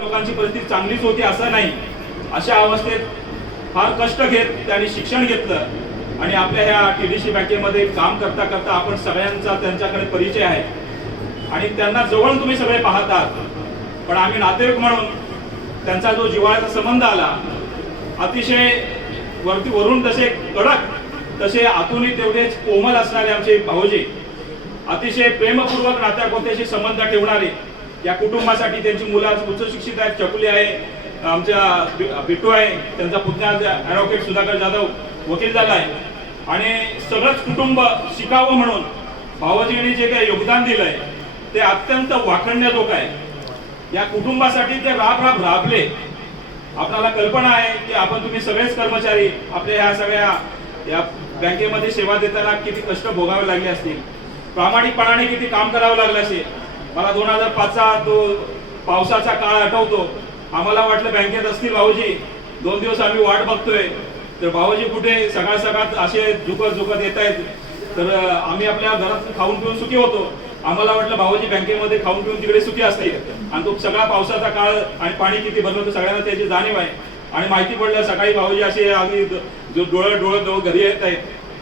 लोकांची परिस्थिती चांगलीच होती असं नाही. अशा अवस्थेत फार कष्ट घेत त्यांनी शिक्षण घेतलं आणि आपल्या ह्या TDC बँकेमध्ये काम करता करता आपण सगळ्यांचा त्यांच्याकडे परिचय आहे आणि त्यांना जवळ तुम्ही सगळे पाहतात. पण आम्ही नातेवाईक म्हणून त्यांचा जो जिव्हाळ्याचा संबंध आला, अतिशय वरून तसे कडक तसे आतूनही तेवढेच कोमल असणारे आमचे भाऊजी, अतिशय प्रेमपूर्वक नात्याकोत्याशी संबंध ठेवणारे, या कुटुंबासाठी त्यांची मुलं उच्च शिक्षित आहेत. चकुली आहे, आमच्या बिट्टू आहे, त्यांचा पुतण्या ॲडव्होकेट सुधाकर जाधव वकील झाला आहे आणि सगळंच कुटुंब शिकावं म्हणून भाऊजींनी जे काही योगदान दिलंय ते अत्यंत वाखाणण्याजोगं आहे. या कुटुंबासाठी ते राबले. आपल्याला कल्पना आहे की आपण तुम्ही सगळेच कर्मचारी आपल्या ह्या सगळ्या या बँकेमध्ये सेवा देताना किती कष्ट भोगावे लागले असतील, प्रामाणिकपणाने किती काम करावं लागलं असेल. मला 2005चा तो पावसाचा काळ आठवतो. आम्हाला वाटलं बँकेत असतील भाऊजी, 2 दिवस आम्ही वाट बघतोय तर भाऊजी कुठे सकाळ सकाळ असे झुकत येत आहेत. तर आम्ही आपल्या घरात खाऊन पिऊन सुखी होतो. आम्हाला वाटलं भाऊजी बँकेमध्ये खाऊन पिऊन तिकडे सुखी असतील आणि तो सगळा पावसाचा काळ आणि पाणी किती भरलं होतं सगळ्यांना त्याची जाणीव आहे. आणि माहिती पडलं सकाळी भाऊजी असे अगदी डोळं घरी येत आहेत.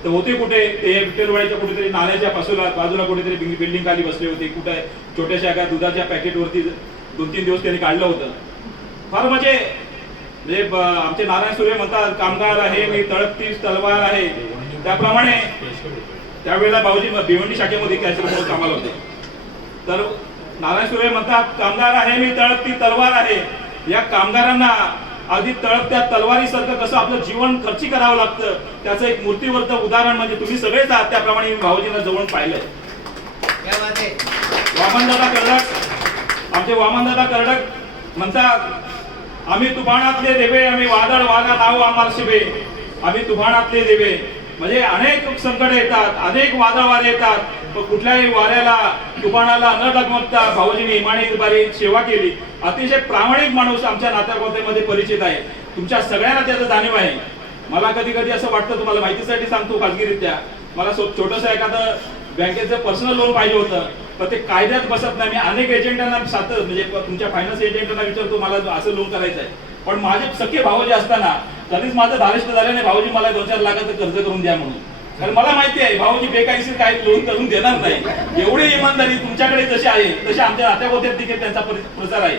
तर होते कुठे ते विठ्ठलवाडीच्या कुठेतरी नाल्याच्या बाजूला कुठेतरी बिल्डिंग खाली बसले होते. कुठे छोट्याशा एका दुधाच्या पॅकेटवरती 2-3 दिवस त्यांनी काढलं होतं. फार म्हणजे आमचे नारायण सुर्वे म्हणतात, कामगार आहे मी तळपती तलवार आहे. त्याप्रमाणे त्यावेळेला भाऊजी भिवंडी शाखेमध्ये कॅशर कामाला होते. तर नारायण सुर्वे म्हणतात, कामगार आहे मी तळपती तलवार आहे. या कामगारांना अगदी तळपत्या तलवारीसारखं कसं आपलं जीवन खर्ची करावं लागतं त्याचं एक मूर्तीवरचं उदाहरण म्हणजे तुम्ही सगळेच आहात. त्याप्रमाणे मी भाऊजींना जवळून पाहिलंय. वामनदादा कर्डक, आमचे वामनदादा कर्डक म्हणतात, आम्ही तुफानातले देवे, आम्ही वादळ वागा नाव आम्हाला शिवे. आम्ही तुफानातले देवे म्हणजे अनेक संकट येतात, अनेक वादळ वारे येतात, पण कुठल्याही वाऱ्याला तुफानाला न डगमगता भाऊजींनी इमानदारी सेवा केली. अतिशय प्रामाणिक माणूस आमच्या नात्यागोत्यामध्ये परिचित आहे. तुमच्या सगळ्यांना त्याचं जाणीव आहे. मला कधी कधी असं वाटतं, तुम्हाला माहितीसाठी सांगतो खाजगीरित्या, मला छोटंसं एखादं बँकेचं पर्सनल लोन पाहिजे होतं, पण ते कायद्यात बसत नाही. मी अनेक एजंटांना म्हणजे तुमच्या फायनान्स एजंटांना विचारतो मला असं लोन करायचं आहे, पण माझे सख्खे भाऊजी असताना कधीच माझं धारिष्ट झालं नाही भाऊजी मला 2-4 लाखाचं कर्ज करून द्या म्हणून. कारण मला माहिती आहे भाऊजी बेकायदेशीर काही लोन करून देणार नाही. एवढी इमानदारी तुमच्याकडे जशी आहे तशी आमच्या नात्यागोत्यात देखील त्यांचा प्रचार आहे.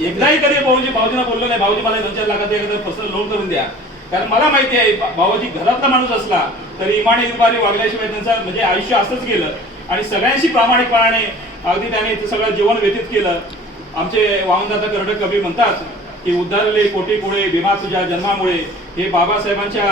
एकदाही कधी भाऊजींना बोललो नाही भाऊजी मला 2-4 लाखाचं एखादं पर्सनल लोन करून द्या. कारण मला माहिती आहे भाऊजी घरातला माणूस असला तरी इमानदारी वागल्याशिवाय त्यांचं म्हणजे आयुष्य असंच गेलं आणि सगळ्यांशी प्रामाणिकपणाने अगदी त्याने सगळं जीवन व्यतीत केलं. आमचे वामनदादा कर्डक कवी म्हणतात की उद्धारले कोटी पुढे भीमा तुझ्या जन्मामुळे. हे बाबासाहेबांच्या